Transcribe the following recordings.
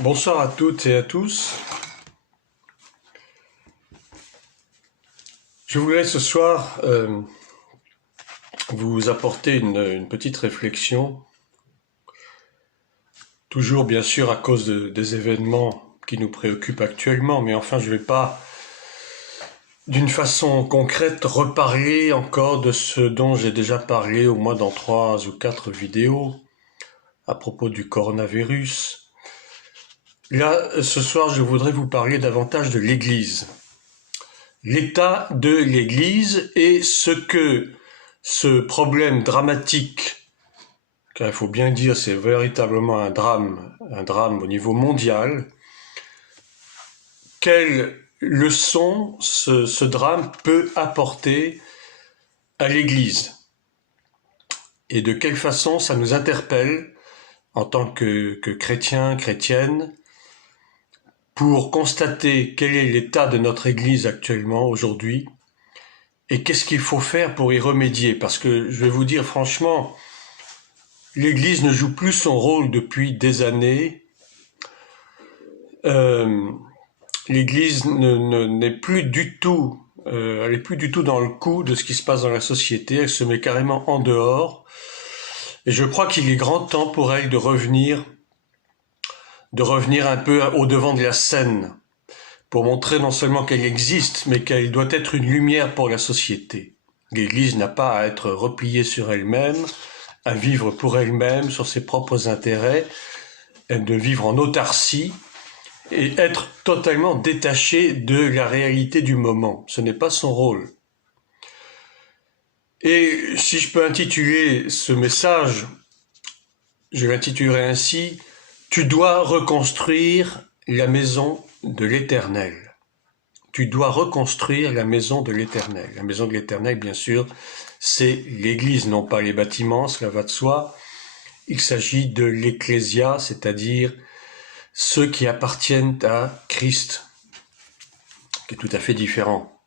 Bonsoir à toutes et à tous. Je voulais ce soir vous apporter une petite réflexion, toujours bien sûr à cause des événements qui nous préoccupent actuellement, mais enfin je ne vais pas d'une façon concrète reparler encore de ce dont j'ai déjà parlé au moins dans 3 ou 4 vidéos à propos du coronavirus. Là, ce soir, je voudrais vous parler davantage de l'Église. L'état de l'Église et ce que ce problème dramatique, car il faut bien dire c'est véritablement un drame au niveau mondial, quelle leçon ce drame peut apporter à l'Église et de quelle façon ça nous interpelle en tant que chrétiens, chrétiennes, pour constater quel est l'état de notre Église actuellement, aujourd'hui, et qu'est-ce qu'il faut faire pour y remédier. Parce que, je vais vous dire franchement, l'Église ne joue plus son rôle depuis des années. L'Église n'est plus du tout, elle est plus du tout dans le coup de ce qui se passe dans la société. Elle se met carrément en dehors. Et je crois qu'il est grand temps pour elle de revenir un peu au devant de la scène, pour montrer non seulement qu'elle existe, mais qu'elle doit être une lumière pour la société. L'Église n'a pas à être repliée sur elle-même, à vivre pour elle-même, sur ses propres intérêts, de vivre en autarcie et être totalement détachée de la réalité du moment. Ce n'est pas son rôle. Et si je peux intituler ce message, je l'intitulerai ainsi: tu dois reconstruire la maison de l'Éternel. Tu dois reconstruire la maison de l'Éternel. La maison de l'Éternel, bien sûr, c'est l'Église, non pas les bâtiments, cela va de soi. Il s'agit de l'Ecclésia, c'est-à-dire ceux qui appartiennent à Christ, qui est tout à fait différent.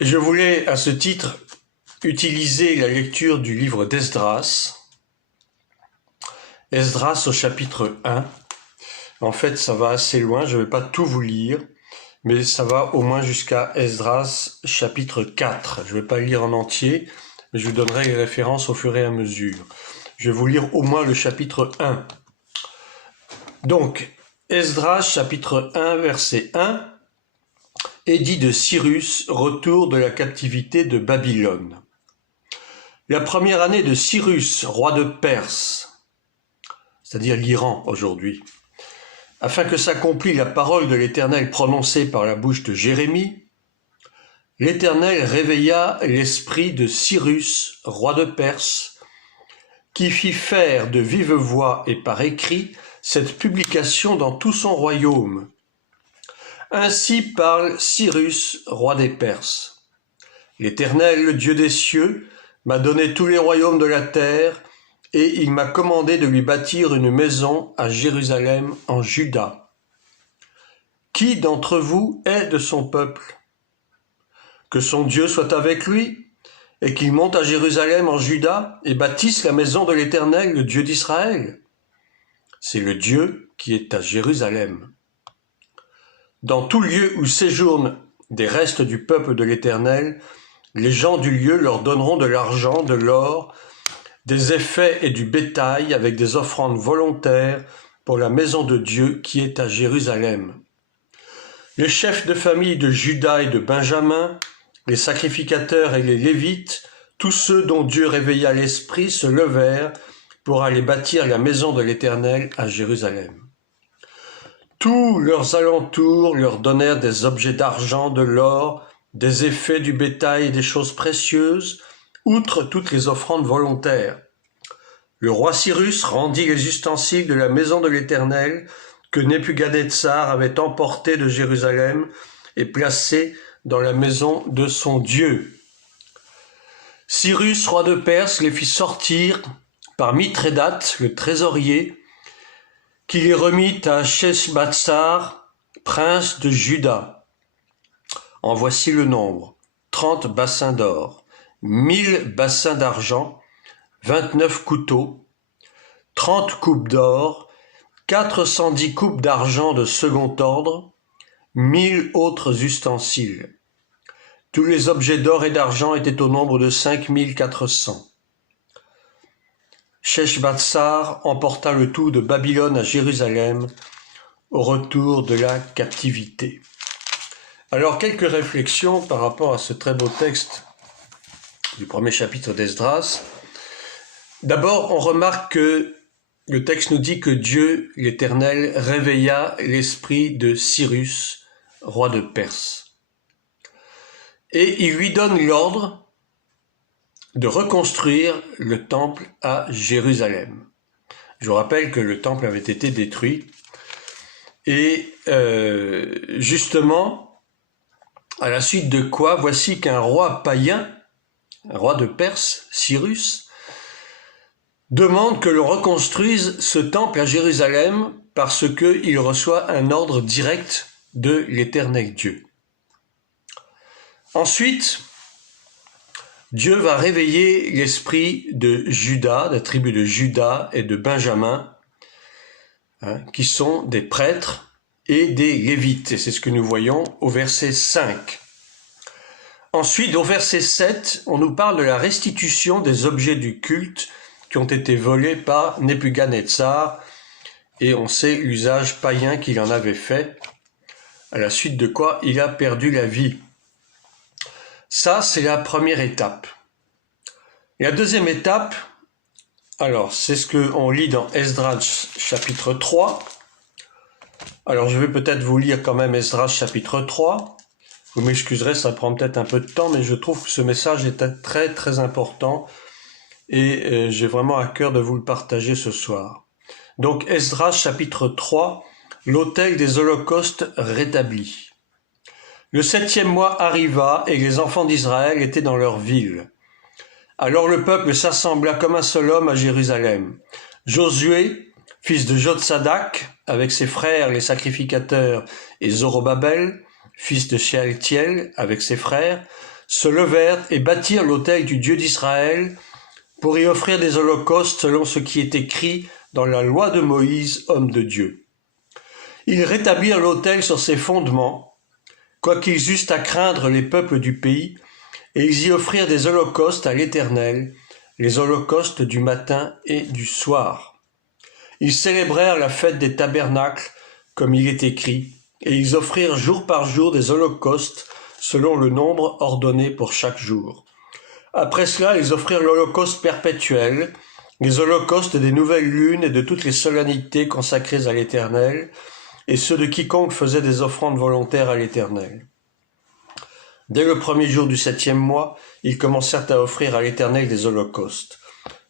Et je voulais, à ce titre, utiliser la lecture du livre d'Esdras. Esdras au chapitre 1. En fait, ça va assez loin, je ne vais pas tout vous lire, mais ça va au moins jusqu'à Esdras chapitre 4. Je ne vais pas le lire en entier, mais je vous donnerai les références au fur et à mesure. Je vais vous lire au moins le chapitre 1. Donc, Esdras chapitre 1, verset 1, édit de Cyrus, retour de la captivité de Babylone. La première année de Cyrus, roi de Perse, c'est-à-dire l'Iran aujourd'hui, afin que s'accomplisse la parole de l'Éternel prononcée par la bouche de Jérémie, l'Éternel réveilla l'esprit de Cyrus, roi de Perse, qui fit faire de vive voix et par écrit cette publication dans tout son royaume. Ainsi parle Cyrus, roi des Perses. L'Éternel, le Dieu des cieux, m'a donné tous les royaumes de la terre, et il m'a commandé de lui bâtir une maison à Jérusalem en Juda. Qui d'entre vous est de son peuple? Que son Dieu soit avec lui, et qu'il monte à Jérusalem en Juda et bâtisse la maison de l'Éternel, le Dieu d'Israël. C'est le Dieu qui est à Jérusalem. Dans tout lieu où séjournent des restes du peuple de l'Éternel, les gens du lieu leur donneront de l'argent, de l'or, des effets et du bétail avec des offrandes volontaires pour la maison de Dieu qui est à Jérusalem. Les chefs de famille de Juda et de Benjamin, les sacrificateurs et les Lévites, tous ceux dont Dieu réveilla l'esprit se levèrent pour aller bâtir la maison de l'Éternel à Jérusalem. Tous leurs alentours leur donnèrent des objets d'argent, de l'or, des effets du bétail et des choses précieuses, outre toutes les offrandes volontaires. Le roi Cyrus rendit les ustensiles de la maison de l'Éternel que Nebuchadnezzar avait emportés de Jérusalem et placés dans la maison de son Dieu. Cyrus, roi de Perse, les fit sortir par Mithrédate, le trésorier, qui les remit à Sheshbatsar, prince de Juda. En voici le nombre: 30 bassins d'or, 1000 bassins d'argent, 29 couteaux, 30 coupes d'or 410 coupes d'argent de second ordre, 1000 autres ustensiles. Tous les objets d'or et d'argent étaient au nombre de 5400. Sheshbatsar emporta le tout de Babylone à Jérusalem au retour de la captivité. Alors, quelques réflexions par rapport à ce très beau texte du premier chapitre d'Esdras. D'abord, on remarque que le texte nous dit que Dieu, l'Éternel, réveilla l'esprit de Cyrus, roi de Perse. Et il lui donne l'ordre de reconstruire le temple à Jérusalem. Je vous rappelle que le temple avait été détruit. Et justement, à la suite de quoi, voici qu'un roi païen, un roi de Perse, Cyrus, demande que l'on reconstruise ce temple à Jérusalem parce qu'il reçoit un ordre direct de l'Éternel Dieu. Ensuite, Dieu va réveiller l'esprit de Juda, de la tribu de Juda et de Benjamin, qui sont des prêtres et des lévites. Et c'est ce que nous voyons au verset 5. Ensuite, au verset 7, on nous parle de la restitution des objets du culte qui ont été volés par Nebuchadnezzar, et on sait l'usage païen qu'il en avait fait, à la suite de quoi il a perdu la vie. Ça, c'est la première étape. Et la deuxième étape, alors, c'est ce qu'on lit dans Esdras chapitre 3. Alors, je vais peut-être vous lire quand même Esdras chapitre 3. Vous m'excuserez, ça prend peut-être un peu de temps, mais je trouve que ce message est très très important et j'ai vraiment à cœur de vous le partager ce soir. Donc, Esdras chapitre 3, l'autel des holocaustes rétabli. Le 7e mois arriva et les enfants d'Israël étaient dans leur ville. Alors le peuple s'assembla comme un seul homme à Jérusalem. Josué, fils de Jotsadak, avec ses frères les sacrificateurs, et Zorobabel, fils de Shealtiel, avec ses frères, se levèrent et bâtirent l'autel du Dieu d'Israël pour y offrir des holocaustes selon ce qui est écrit dans la loi de Moïse, homme de Dieu. Ils rétablirent l'autel sur ses fondements, quoiqu'ils eussent à craindre les peuples du pays, et ils y offrirent des holocaustes à l'Éternel, les holocaustes du matin et du soir. Ils célébrèrent la fête des tabernacles, comme il est écrit, et ils offrirent jour par jour des holocaustes, selon le nombre ordonné pour chaque jour. Après cela, ils offrirent l'holocauste perpétuel, les holocaustes des nouvelles lunes et de toutes les solennités consacrées à l'Éternel, et ceux de quiconque faisait des offrandes volontaires à l'Éternel. Dès le premier jour du 7e mois, ils commencèrent à offrir à l'Éternel des holocaustes.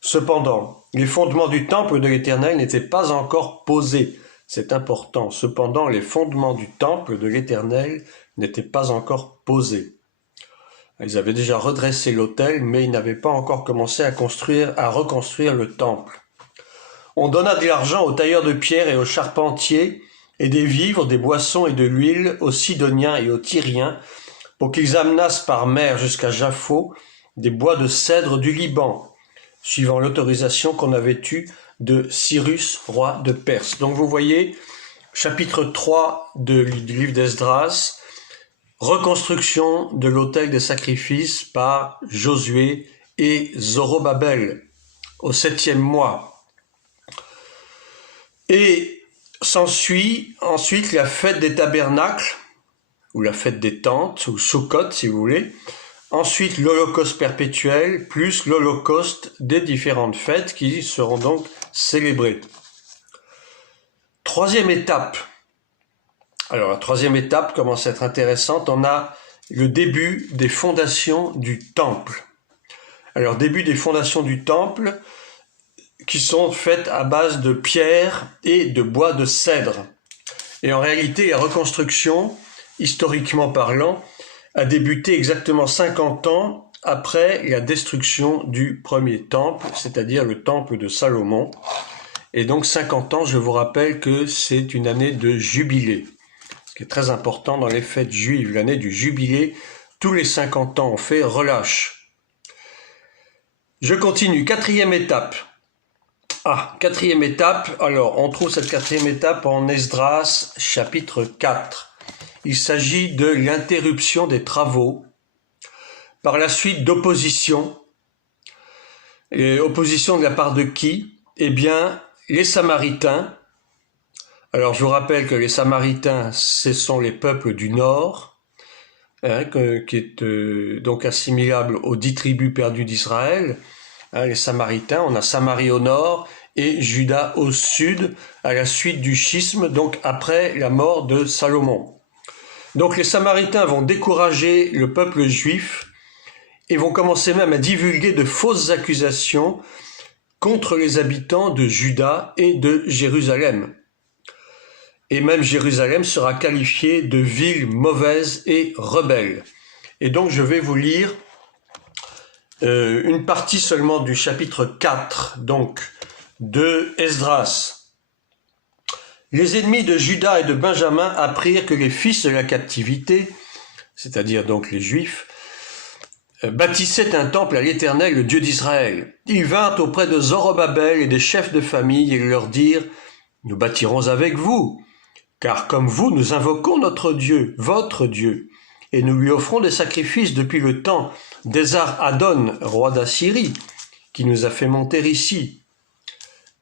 Cependant, les fondements du temple de l'Éternel n'étaient pas encore posés. C'est important. Cependant, les fondements du temple de l'Éternel n'étaient pas encore posés. Ils avaient déjà redressé l'autel, mais ils n'avaient pas encore commencé à reconstruire le temple. On donna de l'argent aux tailleurs de pierre et aux charpentiers, et des vivres, des boissons et de l'huile aux Sidoniens et aux Tyriens, pour qu'ils amenassent par mer jusqu'à Jaffo des bois de cèdre du Liban, suivant l'autorisation qu'on avait eue de Cyrus, roi de Perse. Donc vous voyez, chapitre 3 du livre d'Esdras, reconstruction de l'autel des sacrifices par Josué et Zorobabel au 7e mois. Et s'ensuit ensuite la fête des tabernacles, ou la fête des tentes, ou Sukkot si vous voulez. Ensuite l'holocauste perpétuel, plus l'holocauste des différentes fêtes qui seront donc célébrées. Troisième étape. Alors la troisième étape commence à être intéressante. On a le début des fondations du temple. Alors début des fondations du temple qui sont faites à base de pierre et de bois de cèdre. Et en réalité, la reconstruction, historiquement parlant, a débuté exactement 50 ans après la destruction du premier temple, c'est-à-dire le temple de Salomon. Et donc 50 ans, je vous rappelle que c'est une année de jubilé. Ce qui est très important dans les fêtes juives, l'année du jubilé, tous les 50 ans on fait relâche. Je continue, quatrième étape. Quatrième étape. Alors, on trouve cette quatrième étape en Esdras, chapitre 4. Il s'agit de l'interruption des travaux, par la suite d'opposition. Et opposition de la part de qui? Eh bien, les Samaritains. Alors, je vous rappelle que les Samaritains, ce sont les peuples du Nord, qui est donc assimilable aux 10 tribus perdues d'Israël. Les Samaritains, on a Samarie au nord et Juda au sud, à la suite du schisme, donc après la mort de Salomon. Donc les Samaritains vont décourager le peuple juif et vont commencer même à divulguer de fausses accusations contre les habitants de Juda et de Jérusalem. Et même Jérusalem sera qualifiée de ville mauvaise et rebelle. Et donc je vais vous lire une partie seulement du chapitre 4, donc, de Esdras. Les ennemis de Juda et de Benjamin apprirent que les fils de la captivité, c'est-à-dire donc les Juifs, bâtissaient un temple à l'Éternel, le Dieu d'Israël. Ils vinrent auprès de Zorobabel et des chefs de famille et leur dirent « Nous bâtirons avec vous, car comme vous, nous invoquons notre Dieu, votre Dieu, et nous lui offrons des sacrifices depuis le temps d'Esar-Hadon, roi d'Assyrie, qui nous a fait monter ici. »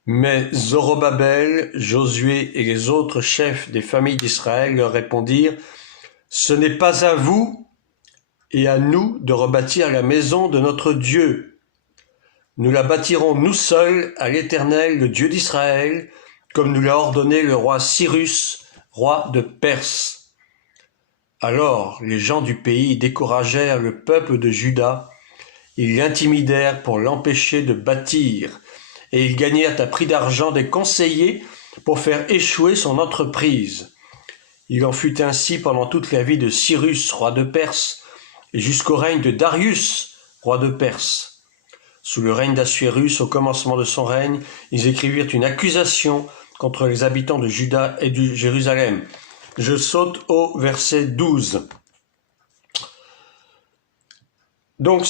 Mais Zorobabel, Josué et les autres chefs des familles d'Israël leur répondirent « Ce n'est pas à vous et à nous de rebâtir la maison de notre Dieu. Nous la bâtirons nous seuls à l'Éternel, le Dieu d'Israël, comme nous l'a ordonné le roi Cyrus, roi de Perse. » Alors les gens du pays découragèrent le peuple de Juda, ils l'intimidèrent pour l'empêcher de bâtir, et ils gagnèrent à prix d'argent des conseillers pour faire échouer son entreprise. Il en fut ainsi pendant toute la vie de Cyrus, roi de Perse, et jusqu'au règne de Darius, roi de Perse. Sous le règne d'Assuérus, au commencement de son règne, ils écrivirent une accusation contre les habitants de Juda et de Jérusalem. Je saute au verset 12. Donc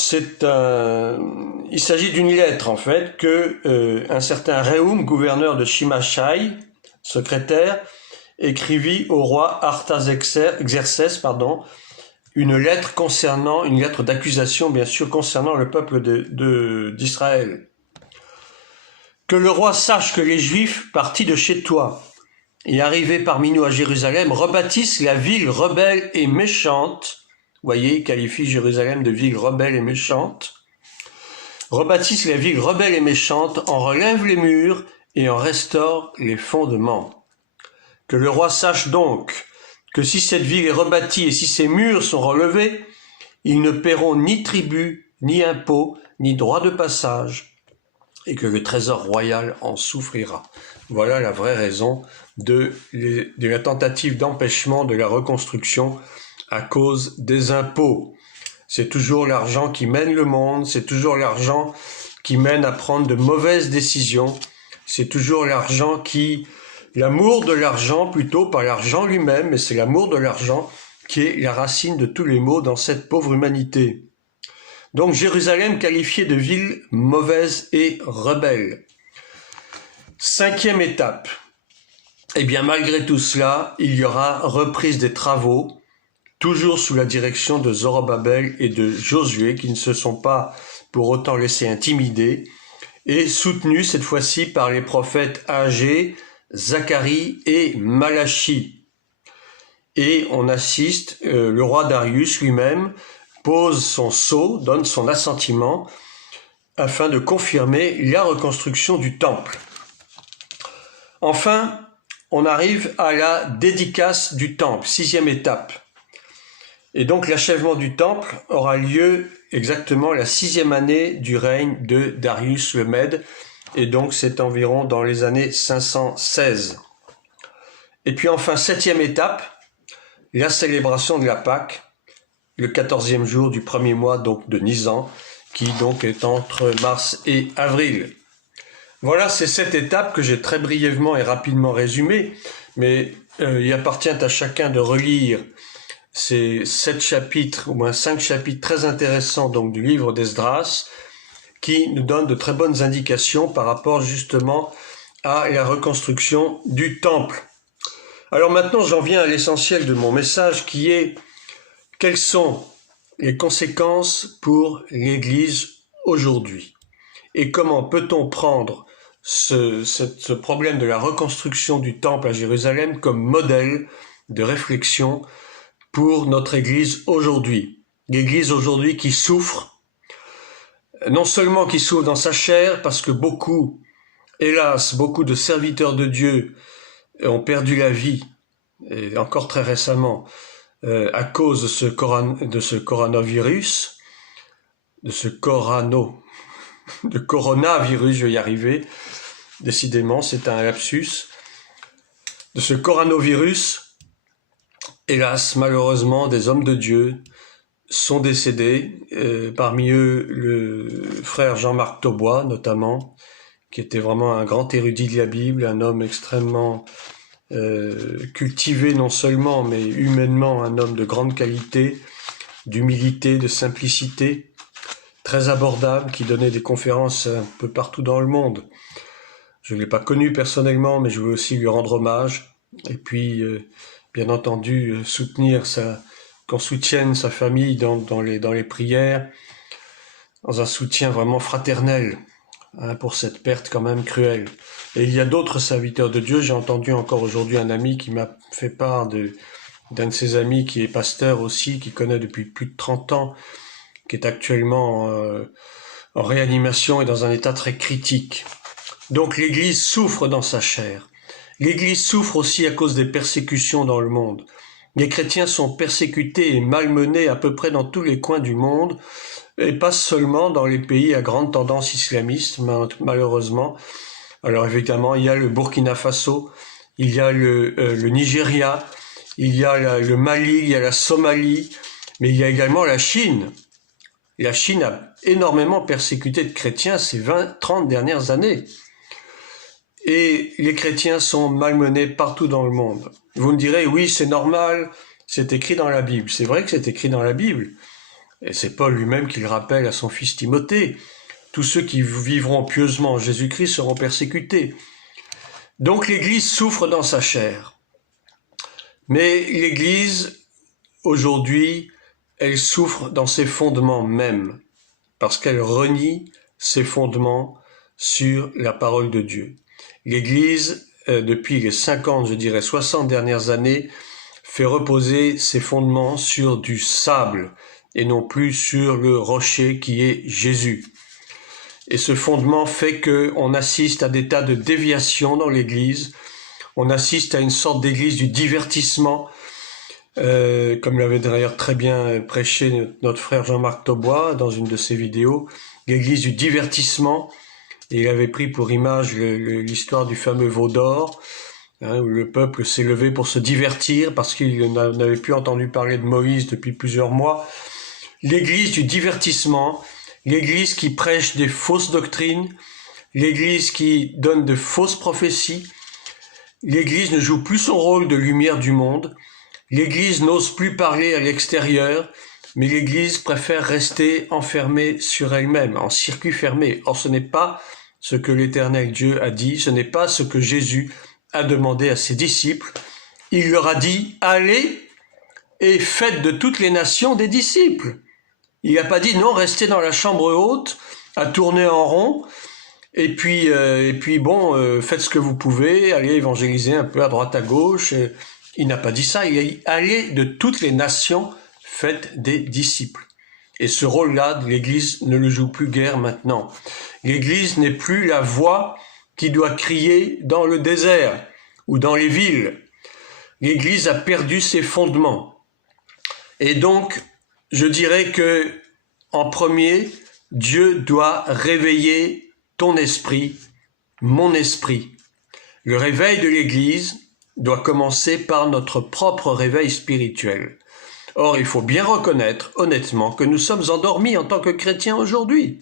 il s'agit d'une lettre en fait que un certain Réhoum, gouverneur de Shimashai, secrétaire, écrivit au roi Artaxerxès, une lettre d'accusation bien sûr concernant le peuple d'Israël. Que le roi sache que les Juifs partis de chez toi et arrivés parmi nous à Jérusalem rebâtissent la ville rebelle et méchante. Vous voyez, il qualifie Jérusalem de ville rebelle et méchante. Rebâtissent la ville rebelle et méchante, en relèvent les murs et en restaurent les fondements. Que le roi sache donc que si cette ville est rebâtie et si ses murs sont relevés, ils ne paieront ni tribut, ni impôt, ni droit de passage, et que le trésor royal en souffrira. Voilà la vraie raison de la tentative d'empêchement de la reconstruction à cause des impôts. C'est toujours l'argent qui mène le monde, c'est toujours l'argent qui mène à prendre de mauvaises décisions, c'est toujours l'amour de l'argent plutôt, pas l'argent lui-même, mais c'est l'amour de l'argent qui est la racine de tous les maux dans cette pauvre humanité. Donc Jérusalem qualifiée de ville mauvaise et rebelle. Cinquième étape. Eh bien, malgré tout cela, il y aura reprise des travaux, toujours sous la direction de Zorobabel et de Josué, qui ne se sont pas pour autant laissés intimider, et soutenus cette fois-ci par les prophètes Agé, Zacharie et Malachi. Et on assiste, le roi Darius lui-même pose son sceau, donne son assentiment, afin de confirmer la reconstruction du temple. Enfin, on arrive à la dédicace du temple, sixième étape. Et donc l'achèvement du temple aura lieu exactement la 6e année du règne de Darius le Mède, et donc c'est environ dans les années 516. Et puis enfin, 7e étape, la célébration de la Pâque, le 14e jour du premier mois donc de Nisan, qui donc est entre mars et avril. Voilà ces 7 étapes que j'ai très brièvement et rapidement résumées, mais il appartient à chacun de relire ces 7 chapitres, au moins 5 chapitres très intéressants donc du livre d'Esdras, qui nous donne de très bonnes indications par rapport justement à la reconstruction du temple. Alors maintenant, j'en viens à l'essentiel de mon message qui est: quelles sont les conséquences pour l'Église aujourd'hui? Et comment peut-on prendre ce problème de la reconstruction du temple à Jérusalem comme modèle de réflexion pour notre Église aujourd'hui? L'Église aujourd'hui qui souffre, non seulement qui souffre dans sa chair, parce que hélas, beaucoup de serviteurs de Dieu ont perdu la vie, et encore très récemment, à cause de ce coronavirus, coronavirus, je vais y arriver, décidément, c'est un lapsus, de ce coronavirus. Hélas, malheureusement, des hommes de Dieu sont décédés, parmi eux le frère Jean-Marc Taubois notamment, qui était vraiment un grand érudit de la Bible, un homme extrêmement cultivé non seulement, mais humainement un homme de grande qualité, d'humilité, de simplicité, très abordable, qui donnait des conférences un peu partout dans le monde. Je ne l'ai pas connu personnellement, mais je veux aussi lui rendre hommage, et puis bien entendu qu'on soutienne sa famille dans les prières, dans un soutien vraiment fraternel, pour cette perte quand même cruelle. Et il y a d'autres serviteurs de Dieu. J'ai entendu encore aujourd'hui un ami qui m'a fait part d'un de ses amis qui est pasteur aussi, qui connaît depuis plus de 30 ans, qui est actuellement en réanimation et dans un état très critique. Donc l'Église souffre dans sa chair. L'Église souffre aussi à cause des persécutions dans le monde. Les chrétiens sont persécutés et malmenés à peu près dans tous les coins du monde, et pas seulement dans les pays à grande tendance islamiste, malheureusement. Alors évidemment, il y a le Burkina Faso, il y a le Nigeria, il y a le Mali, il y a la Somalie, mais il y a également la Chine. La Chine a énormément persécuté de chrétiens ces 20-30 dernières années. Et les chrétiens sont malmenés partout dans le monde. Vous me direz, oui, c'est normal, c'est écrit dans la Bible. C'est vrai que c'est écrit dans la Bible. Et c'est Paul lui-même qui le rappelle à son fils Timothée. Tous ceux qui vivront pieusement en Jésus-Christ seront persécutés. Donc l'Église souffre dans sa chair. Mais l'Église, aujourd'hui, elle souffre dans ses fondements même, parce qu'elle renie ses fondements sur la parole de Dieu. L'Église, depuis les 50, je dirais 60 dernières années, fait reposer ses fondements sur du sable et non plus sur le rocher qui est Jésus. Et ce fondement fait qu'on assiste à des tas de déviations dans l'Église. On assiste à une sorte d'église du divertissement, comme l'avait d'ailleurs très bien prêché notre frère Jean-Marc Taubois dans une de ses vidéos, l'église du divertissement. Et il avait pris pour image l'histoire du fameux veau d'or, où le peuple s'est levé pour se divertir parce qu'il n'avait plus entendu parler de Moïse depuis plusieurs mois. L'église du divertissement, l'église qui prêche des fausses doctrines, l'église qui donne de fausses prophéties. L'église ne joue plus son rôle de lumière du monde. L'église n'ose plus parler à l'extérieur, mais l'église préfère rester enfermée sur elle-même, en circuit fermé. Or, ce n'est pas ce que l'Éternel Dieu a dit, ce n'est pas ce que Jésus a demandé à ses disciples. Il leur a dit, allez et faites de toutes les nations des disciples. Il n'a pas dit, non, restez dans la chambre haute, à tourner en rond, et puis faites ce que vous pouvez, allez évangéliser un peu à droite à gauche. Il n'a pas dit ça, il a dit, allez de toutes les nations, faites des disciples. Et ce rôle-là, l'Église ne le joue plus guère maintenant. L'Église n'est plus la voix qui doit crier dans le désert ou dans les villes. L'Église a perdu ses fondements. Et donc, je dirais que, en premier, Dieu doit réveiller ton esprit, mon esprit. Le réveil de l'Église doit commencer par notre propre réveil spirituel. Or, il faut bien reconnaître, honnêtement, que nous sommes endormis en tant que chrétiens aujourd'hui.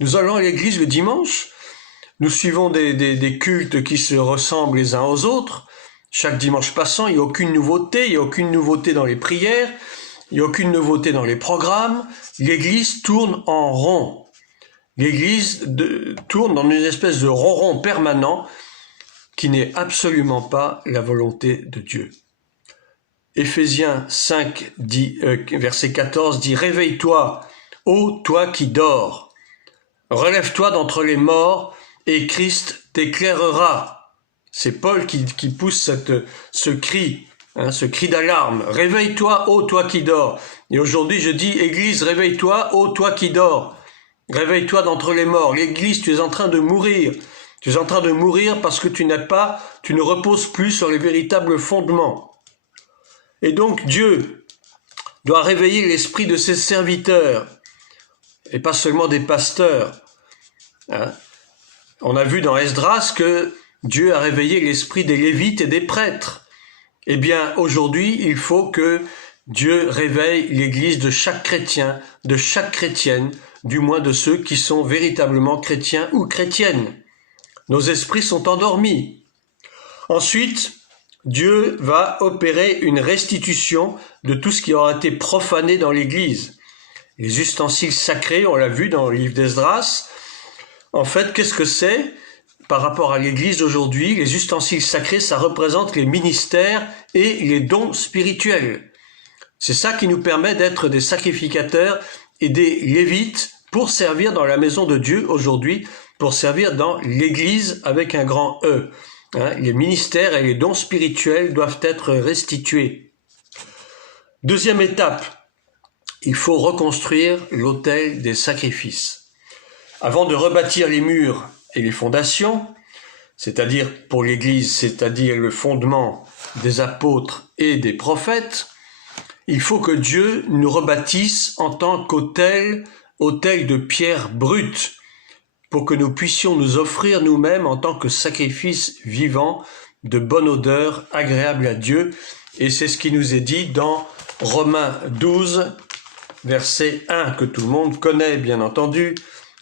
Nous allons à l'église le dimanche, nous suivons des cultes qui se ressemblent les uns aux autres. Chaque dimanche passant, il n'y a aucune nouveauté, il n'y a aucune nouveauté dans les prières, il n'y a aucune nouveauté dans les programmes. L'église tourne en rond. l'Église tourne dans une espèce de ronron permanent qui n'est absolument pas la volonté de Dieu. Éphésiens 5, verset 14 dit « Réveille-toi, ô toi qui dors, relève-toi d'entre les morts et Christ t'éclairera. » C'est Paul qui pousse ce cri, ce cri d'alarme. « Réveille-toi, ô toi qui dors. » Et aujourd'hui je dis « Église, réveille-toi, ô toi qui dors. Réveille-toi d'entre les morts. » L'Église, tu es en train de mourir. Tu es en train de mourir parce que tu ne reposes plus sur les véritables fondements. Et donc Dieu doit réveiller l'esprit de ses serviteurs, et pas seulement des pasteurs. On a vu dans Esdras que Dieu a réveillé l'esprit des Lévites et des prêtres. Eh bien, aujourd'hui, il faut que Dieu réveille l'Église de chaque chrétien, de chaque chrétienne, du moins de ceux qui sont véritablement chrétiens ou chrétiennes. Nos esprits sont endormis. Ensuite, Dieu va opérer une restitution de tout ce qui aura été profané dans l'Église. Les ustensiles sacrés, on l'a vu dans le livre d'Esdras. En fait, qu'est-ce que c'est par rapport à l'Église d'aujourd'hui? Les ustensiles sacrés, ça représente les ministères et les dons spirituels. C'est ça qui nous permet d'être des sacrificateurs et des lévites pour servir dans la maison de Dieu aujourd'hui, pour servir dans l'Église avec un grand E. Les ministères et les dons spirituels doivent être restitués. Deuxième étape, il faut reconstruire l'autel des sacrifices. Avant de rebâtir les murs et les fondations, c'est-à-dire pour l'Église, c'est-à-dire le fondement des apôtres et des prophètes, il faut que Dieu nous rebâtisse en tant qu'autel de pierre brute, pour que nous puissions nous offrir nous-mêmes en tant que sacrifice vivant, de bonne odeur, agréable à Dieu. Et c'est ce qui nous est dit dans Romains 12, verset 1, que tout le monde connaît bien entendu,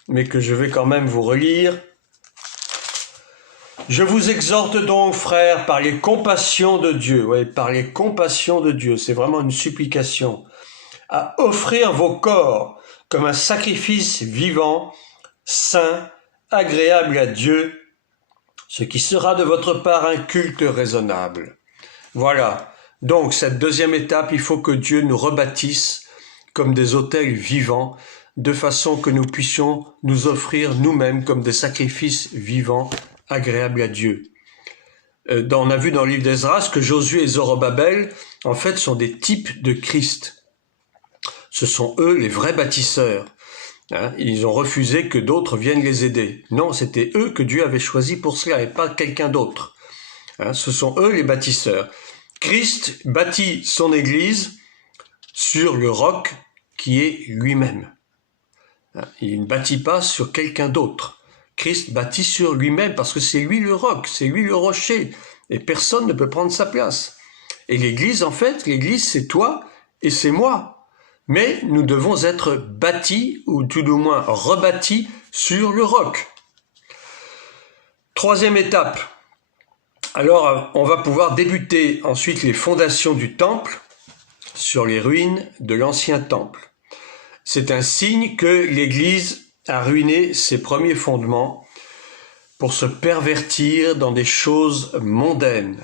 mais que je vais quand même vous relire. « Je vous exhorte donc, frères, par les compassions de Dieu, par les compassions de Dieu, c'est vraiment une supplication, à offrir vos corps comme un sacrifice vivant, saint, agréable à Dieu, ce qui sera de votre part un culte raisonnable. » Voilà. Donc, cette deuxième étape, il faut que Dieu nous rebâtisse comme des autels vivants, de façon que nous puissions nous offrir nous-mêmes comme des sacrifices vivants, agréables à Dieu. On a vu dans le livre d'Esdras que Josué et Zorobabel, en fait, sont des types de Christ. Ce sont eux les vrais bâtisseurs. Ils ont refusé que d'autres viennent les aider. Non, c'était eux que Dieu avait choisis pour cela et pas quelqu'un d'autre. Ce sont eux les bâtisseurs. Christ bâtit son Église sur le roc qui est lui-même. Il ne bâtit pas sur quelqu'un d'autre. Christ bâtit sur lui-même parce que c'est lui le roc, c'est lui le rocher et personne ne peut prendre sa place. Et l'Église, en fait, l'Église c'est toi et c'est moi. Mais nous devons être bâtis, ou tout au moins rebâtis, sur le roc. Troisième étape. Alors, on va pouvoir débuter ensuite les fondations du temple sur les ruines de l'ancien temple. C'est un signe que l'Église a ruiné ses premiers fondements pour se pervertir dans des choses mondaines.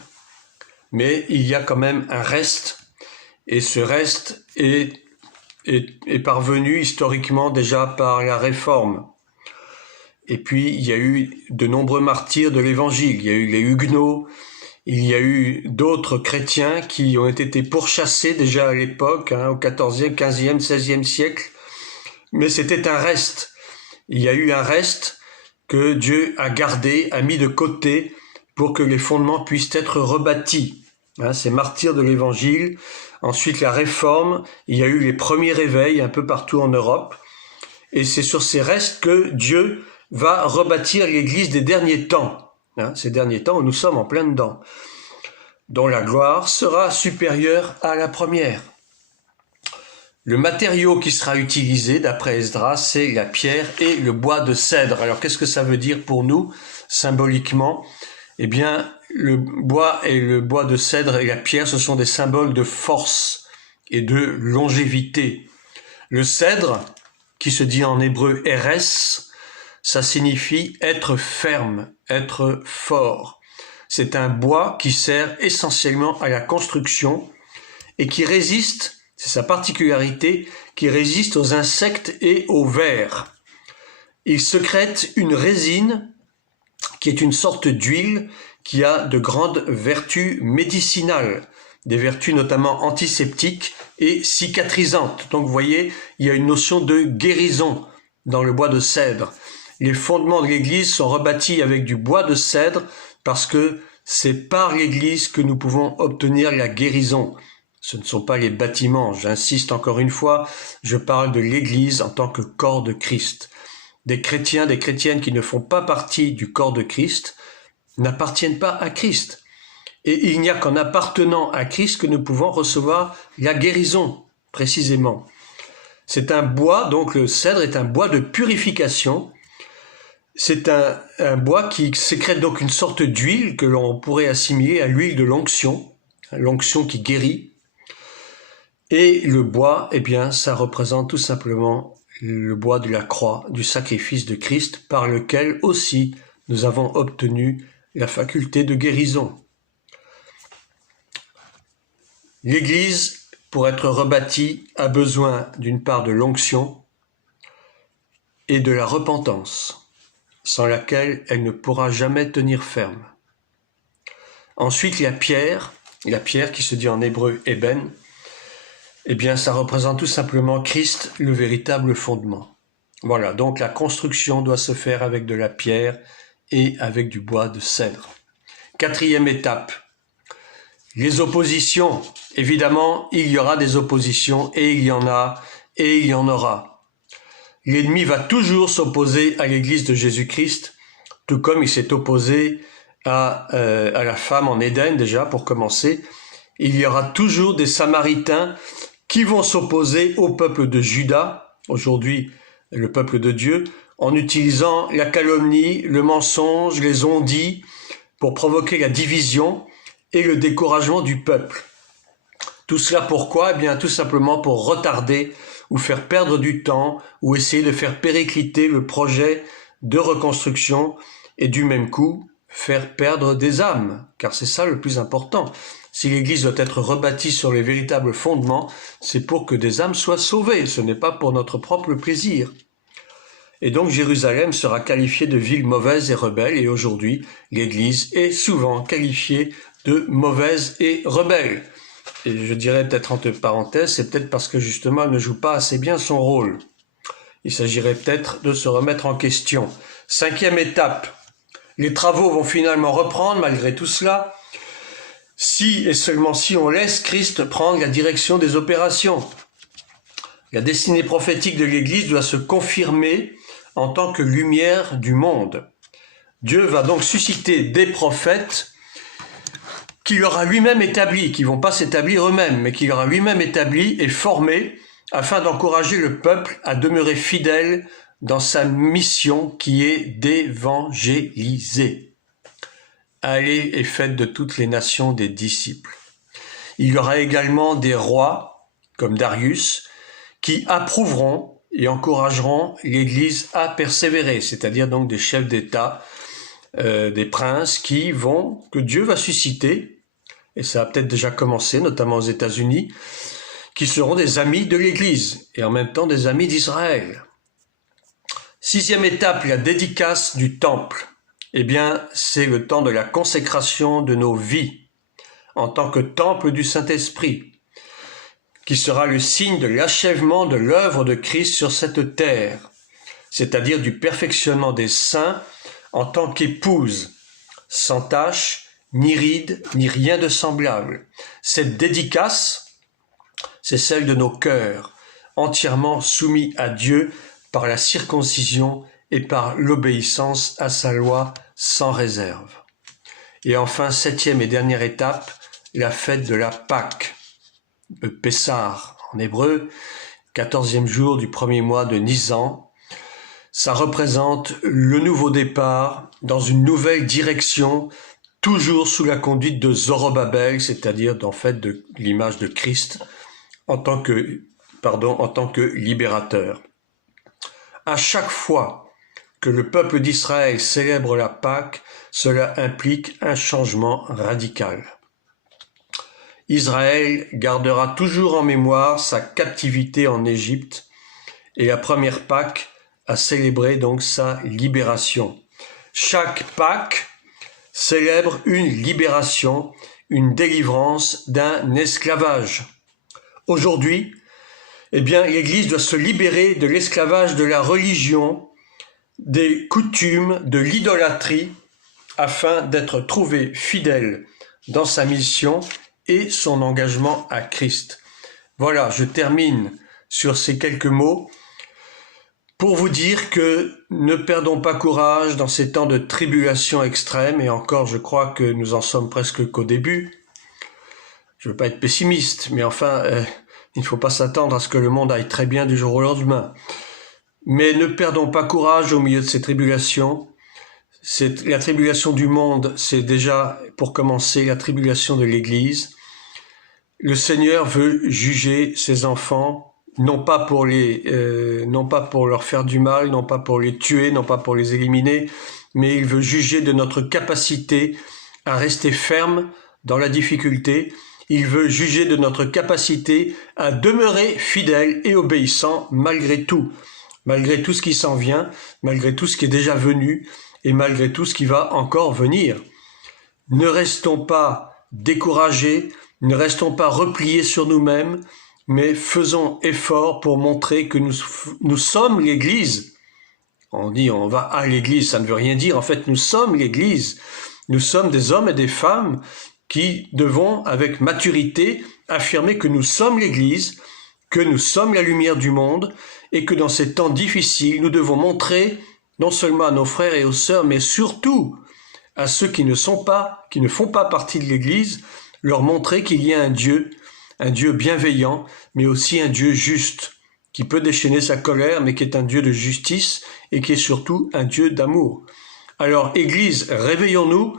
Mais il y a quand même un reste, et ce reste est parvenu historiquement déjà par la Réforme. Et puis, il y a eu de nombreux martyrs de l'Évangile. Il y a eu les Huguenots, il y a eu d'autres chrétiens qui ont été pourchassés déjà à l'époque, au XIVe, XVe, XVIe siècle. Mais c'était un reste. Il y a eu un reste que Dieu a gardé, a mis de côté pour que les fondements puissent être rebâtis. Ces martyrs de l'Évangile. Ensuite, la Réforme, il y a eu les premiers réveils un peu partout en Europe. Et c'est sur ces restes que Dieu va rebâtir l'Église des derniers temps. Ces derniers temps où nous sommes en plein dedans. Dont la gloire sera supérieure à la première. Le matériau qui sera utilisé, d'après Esdras, c'est la pierre et le bois de cèdre. Alors, qu'est-ce que ça veut dire pour nous, symboliquement? Eh bien, le bois et le bois de cèdre et la pierre, ce sont des symboles de force et de longévité. Le cèdre, qui se dit en hébreu Eres, ça signifie être ferme, être fort. C'est un bois qui sert essentiellement à la construction et qui résiste, c'est sa particularité, qui résiste aux insectes et aux vers. Il sécrète une résine qui est une sorte d'huile qui a de grandes vertus médicinales, des vertus notamment antiseptiques et cicatrisantes. Donc vous voyez, il y a une notion de guérison dans le bois de cèdre. Les fondements de l'Église sont rebâtis avec du bois de cèdre parce que c'est par l'Église que nous pouvons obtenir la guérison. Ce ne sont pas les bâtiments, j'insiste encore une fois, je parle de l'Église en tant que corps de Christ. Des chrétiens, des chrétiennes qui ne font pas partie du corps de Christ n'appartiennent pas à Christ. Et il n'y a qu'en appartenant à Christ que nous pouvons recevoir la guérison, précisément. C'est un bois, donc le cèdre est un bois de purification. C'est un bois qui sécrète donc une sorte d'huile que l'on pourrait assimiler à l'huile de l'onction qui guérit. Et le bois, eh bien, ça représente tout simplement le bois de la croix, du sacrifice de Christ, par lequel aussi nous avons obtenu la faculté de guérison. L'Église, pour être rebâtie, a besoin d'une part de l'onction et de la repentance, sans laquelle elle ne pourra jamais tenir ferme. Ensuite, la pierre qui se dit en hébreu ébène, eh bien, ça représente tout simplement Christ, le véritable fondement. Voilà, donc la construction doit se faire avec de la pierre et avec du bois de cèdre. Quatrième étape, les oppositions. Évidemment, il y aura des oppositions et il y en a et il y en aura. L'ennemi va toujours s'opposer à l'Église de Jésus-Christ, tout comme il s'est opposé à la femme en Éden déjà, pour commencer. Il y aura toujours des Samaritains qui vont s'opposer au peuple de Juda, aujourd'hui le peuple de Dieu, en utilisant la calomnie, le mensonge, les on-dit, pour provoquer la division et le découragement du peuple. Tout cela pourquoi? Eh bien, tout simplement pour retarder ou faire perdre du temps ou essayer de faire péricliter le projet de reconstruction et du même coup faire perdre des âmes, car c'est ça le plus important. Si l'Église doit être rebâtie sur les véritables fondements, c'est pour que des âmes soient sauvées, ce n'est pas pour notre propre plaisir. Et donc Jérusalem sera qualifiée de ville mauvaise et rebelle, et aujourd'hui l'Église est souvent qualifiée de mauvaise et rebelle. Et je dirais peut-être entre parenthèses, c'est peut-être parce que justement elle ne joue pas assez bien son rôle. Il s'agirait peut-être de se remettre en question. Cinquième étape, les travaux vont finalement reprendre malgré tout cela, si et seulement si on laisse Christ prendre la direction des opérations. La destinée prophétique de l'Église doit se confirmer en tant que lumière du monde. Dieu va donc susciter des prophètes qu'il aura lui-même établis, qui ne vont pas s'établir eux-mêmes, mais qu'il aura lui-même établis et formés afin d'encourager le peuple à demeurer fidèle dans sa mission qui est d'évangéliser. Allez et faites de toutes les nations des disciples. Il y aura également des rois, comme Darius, qui approuveront et encourageront l'Église à persévérer, c'est-à-dire donc des chefs d'État, des princes que Dieu va susciter, et ça a peut-être déjà commencé, notamment aux États-Unis, qui seront des amis de l'Église et en même temps des amis d'Israël. Sixième étape, la dédicace du temple. Eh bien, c'est le temps de la consécration de nos vies en tant que temple du Saint-Esprit, qui sera le signe de l'achèvement de l'œuvre de Christ sur cette terre, c'est-à-dire du perfectionnement des saints en tant qu'épouse, sans tache, ni ride, ni rien de semblable. Cette dédicace, c'est celle de nos cœurs, entièrement soumis à Dieu par la circoncision et par l'obéissance à sa loi sans réserve. Et enfin, septième et dernière étape, la fête de la Pâque, le Pessah en hébreu, 14e jour du premier mois de Nisan. Ça représente le nouveau départ dans une nouvelle direction, toujours sous la conduite de Zorobabel, c'est-à-dire en fait de l'image de Christ en tant que libérateur. À chaque fois que le peuple d'Israël célèbre la Pâque, cela implique un changement radical. Israël gardera toujours en mémoire sa captivité en Égypte et la première Pâque a célébré donc sa libération. Chaque Pâque célèbre une libération, une délivrance d'un esclavage. Aujourd'hui, l'Église doit se libérer de l'esclavage de la religion, des coutumes, de l'idolâtrie, afin d'être trouvée fidèle dans sa mission et son engagement à Christ. Voilà, je termine sur ces quelques mots pour vous dire que ne perdons pas courage dans ces temps de tribulation extrême, et encore je crois que nous en sommes presque qu'au début. Je ne veux pas être pessimiste, mais enfin, il ne faut pas s'attendre à ce que le monde aille très bien du jour au lendemain. Mais ne perdons pas courage au milieu de ces tribulations. La tribulation du monde, c'est déjà, pour commencer, la tribulation de l'Église. Le Seigneur veut juger ses enfants, non pas pour leur faire du mal, non pas pour les tuer, non pas pour les éliminer, mais il veut juger de notre capacité à rester ferme dans la difficulté. Il veut juger de notre capacité à demeurer fidèle et obéissant malgré tout ce qui s'en vient, malgré tout ce qui est déjà venu et malgré tout ce qui va encore venir. Ne restons pas découragés, ne restons pas repliés sur nous-mêmes, mais faisons effort pour montrer que nous sommes l'Église. On dit on va à l'Église, ça ne veut rien dire. En fait, nous sommes l'Église. Nous sommes des hommes et des femmes qui devons, avec maturité, affirmer que nous sommes l'Église, que nous sommes la lumière du monde, et que dans ces temps difficiles, nous devons montrer, non seulement à nos frères et aux sœurs, mais surtout à ceux qui ne font pas partie de l'Église, leur montrer qu'il y a un Dieu bienveillant, mais aussi un Dieu juste, qui peut déchaîner sa colère, mais qui est un Dieu de justice, et qui est surtout un Dieu d'amour. Alors, Église, réveillons-nous,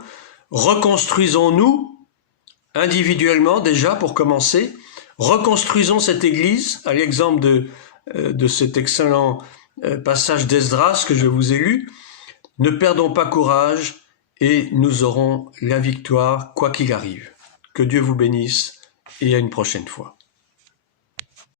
reconstruisons-nous, individuellement déjà pour commencer, reconstruisons cette Église, à l'exemple de cet excellent passage d'Esdras que je vous ai lu. Ne perdons pas courage et nous aurons la victoire quoi qu'il arrive. Que Dieu vous bénisse et à une prochaine fois.